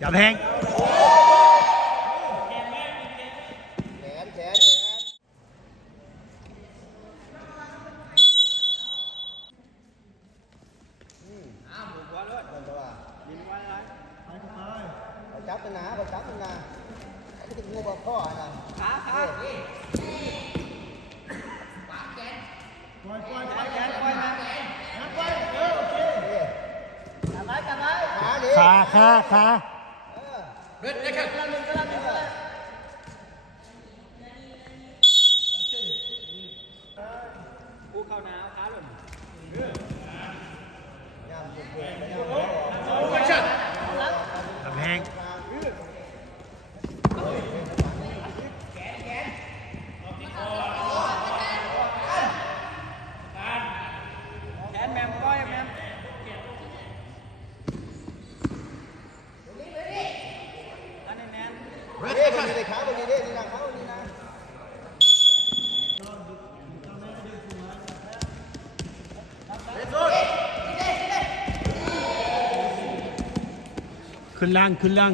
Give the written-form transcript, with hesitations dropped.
จับแพงจับมันนะจับมันนะไอ้ที่งูบอกพ่อนะขาปากแกนปล่อยแกนปล่อยมาปล่อยโอเคจับไว้ขาดิขาเบ็ดได้แค่กระลังกูเข้าหนาวขาหล่นย่ำจุดเกิดจับแพงแมมก้อยแมมอันนี้แมมเฮ้ยคนนี้ได้ขาคนนี้ได้นี่นะขาคนนี้นะขึ้นล่าง